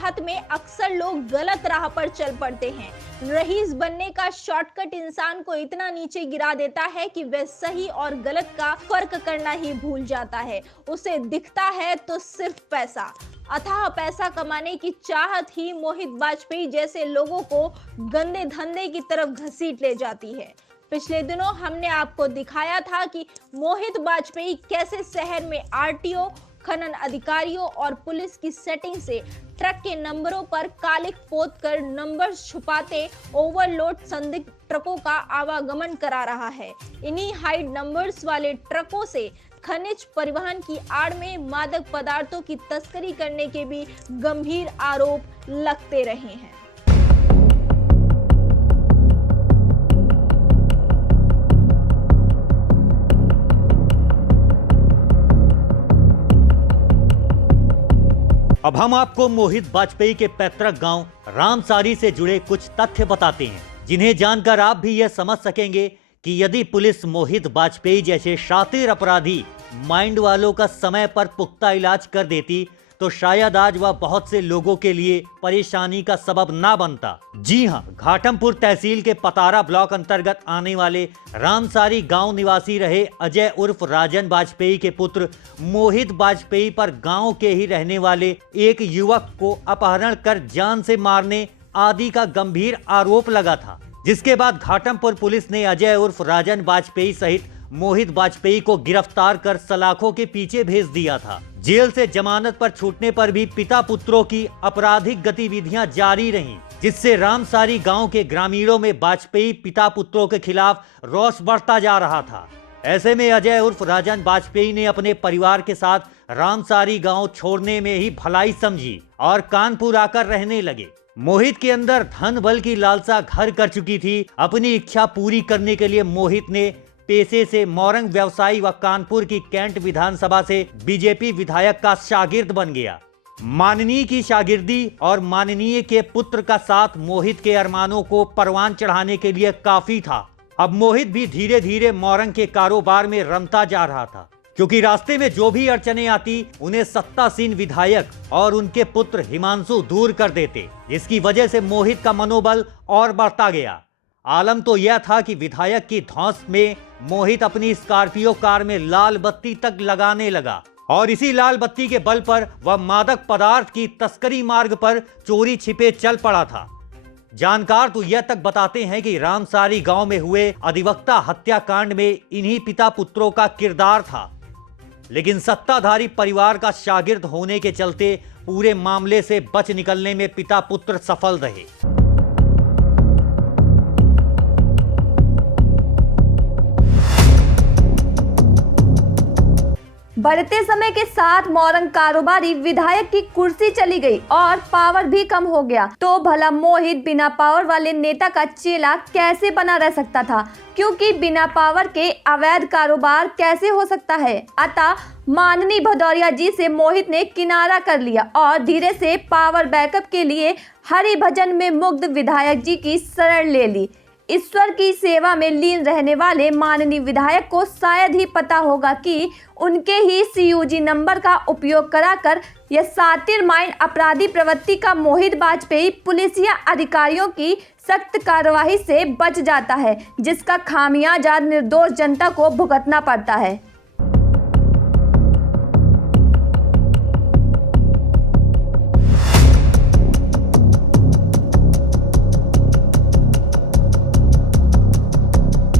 चाहत में अक्सर लोग गलत राह पर चल पड़ते हैं। रईस बनने का शॉर्टकट इंसान को इतना नीचे गिरा देता है कि वह सही और गलत का फर्क करना ही भूल जाता है। उसे दिखता है तो सिर्फ पैसा, अथाह पैसा कमाने की चाहत ही मोहित वाजपेयी जैसे लोगों को गंदे धंधे की तरफ घसीट ले जाती है। पिछले दिनों हमने आपको दिखाया था कि मोहित वाजपेयी कैसे शहर में आरटीओ, खनन अधिकारियों और पुलिस की सेटिंग से ट्रक के नंबरों पर कालिख पोत कर नंबर्स छुपाते ओवरलोड संदिग्ध ट्रकों का आवागमन करा रहा है। इन्हीं हाई नंबर्स वाले ट्रकों से खनिज परिवहन की आड़ में मादक पदार्थों की तस्करी करने के भी गंभीर आरोप लगते रहे हैं। अब हम आपको मोहित वाजपेयी के पैतृक गांव रामसारी से जुड़े कुछ तथ्य बताते हैं, जिन्हें जानकर आप भी यह समझ सकेंगे कि यदि पुलिस मोहित वाजपेयी जैसे शातिर अपराधी माइंड वालों का समय पर पुख्ता इलाज कर देती तो शायद आज वह बहुत से लोगों के लिए परेशानी का सबब ना बनता। जी हां, घाटमपुर तहसील के पतारा ब्लॉक अंतर्गत आने वाले रामसारी गांव निवासी रहे अजय उर्फ राजन वाजपेयी के पुत्र मोहित वाजपेयी पर गांव के ही रहने वाले एक युवक को अपहरण कर जान से मारने आदि का गंभीर आरोप लगा था, जिसके बाद घाटमपुर पुलिस ने अजय उर्फ राजन वाजपेयी सहित मोहित वाजपेयी को गिरफ्तार कर सलाखों के पीछे भेज दिया था। जेल से जमानत पर छूटने पर भी पिता पुत्रों की आपराधिक गतिविधियां जारी रहीं, जिससे रामसारी गांव के ग्रामीणों में वाजपेयी पिता पुत्रों के खिलाफ रोष बढ़ता जा रहा था। ऐसे में अजय उर्फ राजन वाजपेयी ने अपने परिवार के साथ रामसारी गांव छोड़ने में ही भलाई समझी और कानपुर आकर रहने लगे। मोहित के अंदर धन बल की लालसा घर कर चुकी थी। अपनी इच्छा पूरी करने के लिए मोहित ने पेशे से मोरंग व्यवसायी व कानपुर की कैंट विधानसभा से बीजेपी विधायक का शागिर्द बन गया। माननीय की शागिर्दी और माननीय के पुत्र का साथ मोहित के अरमानों को परवान चढ़ाने के लिए काफी था। अब मोहित भी धीरे धीरे मोरंग के कारोबार में रमता जा रहा था, क्योंकि रास्ते में जो भी अड़चने आती उन्हें सत्तासीन विधायक और उनके पुत्र हिमांशु दूर कर देते, जिसकी वजह से मोहित का मनोबल और बढ़ता गया। आलम तो यह था कि विधायक की धौंस में मोहित अपनी स्कॉर्पियो कार में लाल बत्ती तक लगाने लगा और इसी लाल बत्ती के बल पर वह मादक पदार्थ की तस्करी मार्ग पर चोरी छिपे चल पड़ा था। जानकार तो यह तक बताते हैं कि रामसारी गांव में हुए अधिवक्ता हत्याकांड में इन्हीं पिता पुत्रों का किरदार था, लेकिन सत्ताधारी परिवार का शागिर्द होने के चलते पूरे मामले से बच निकलने में पिता पुत्र सफल रहे। बढ़ते समय के साथ मोरंग कारोबारी विधायक की कुर्सी चली गई और पावर भी कम हो गया, तो भला मोहित बिना पावर वाले नेता का चेला कैसे बना रह सकता था, क्योंकि बिना पावर के अवैध कारोबार कैसे हो सकता है। अतः माननीय भदौरिया जी से मोहित ने किनारा कर लिया और धीरे से पावर बैकअप के लिए हरि भजन में मुग्ध विधायक जी की शरण ले ली। ईश्वर की सेवा में लीन रहने वाले माननीय विधायक को शायद ही पता होगा कि उनके ही सीयूजी नंबर का उपयोग कराकर यह शातिर माइंड अपराधी प्रवृत्ति का मोहित वाजपेयी पुलिसिया अधिकारियों की सख्त कार्यवाही से बच जाता है, जिसका खामियाजा निर्दोष जनता को भुगतना पड़ता है।